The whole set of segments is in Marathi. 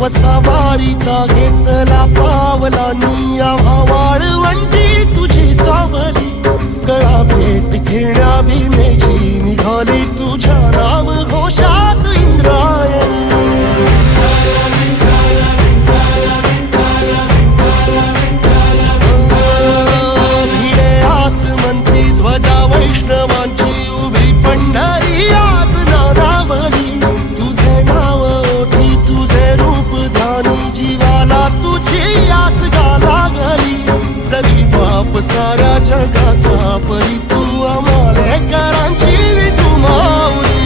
बाप सवारीचा घेतला पावला निया वाळवंटी तुझी सावली गळा भेट घेण्या भीमेची निघाली तुझ्या नाम घोषात इंद्रायणी भिडे आसमंती ध्वजा वैष्णवांची उभी पंढरी आज नारावली तुझे नाव ओठी तुझे रूप ध्यानी जीवाला तुझी आस गा लागली जरी बाप साऱ्या जगाचा परी तू आमालेकरांची विठू माऊली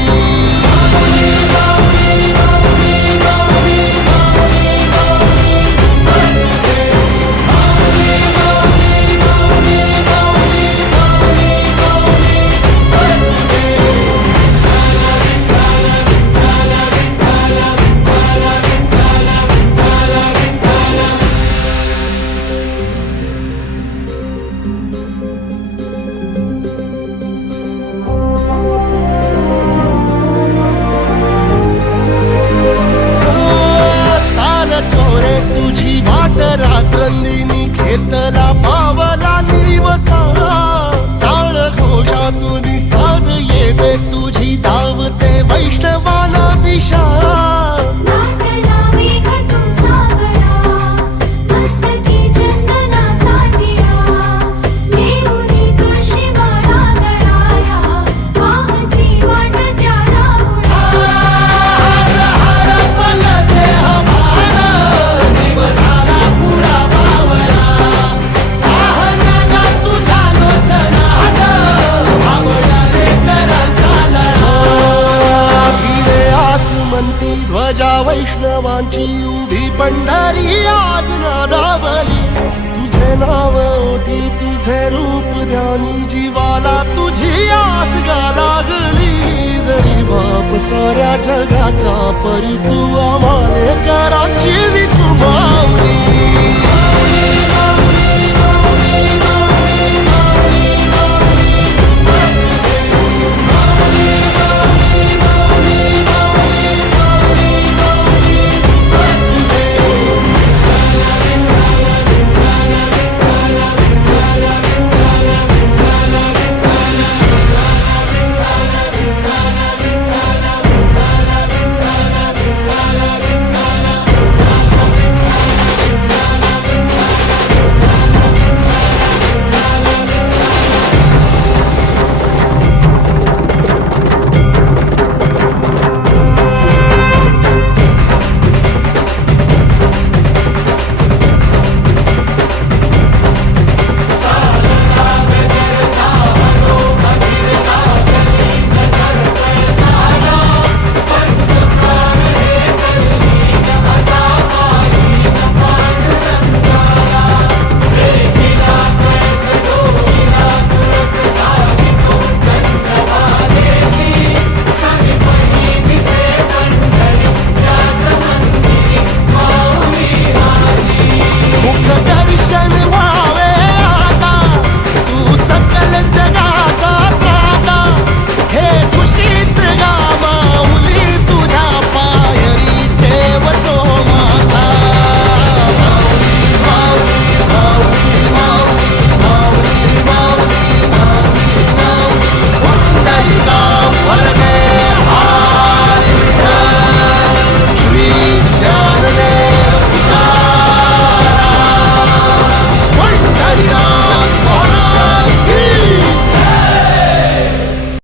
तुझी वाट रात्रंदिनी घेतला पावला दिवसा टाळ घोषातून साध येते तुझी धावते वैष्णवाला दिशा ध्वजा वैष्णवांची उभी पंढरी आज नादावली तुझे नाव ओठी तुझे रूप ध्यानी जीवाला तुझी आस गा लागली जरी बाप साऱ्या जगाचा परी तू आम्हाले करा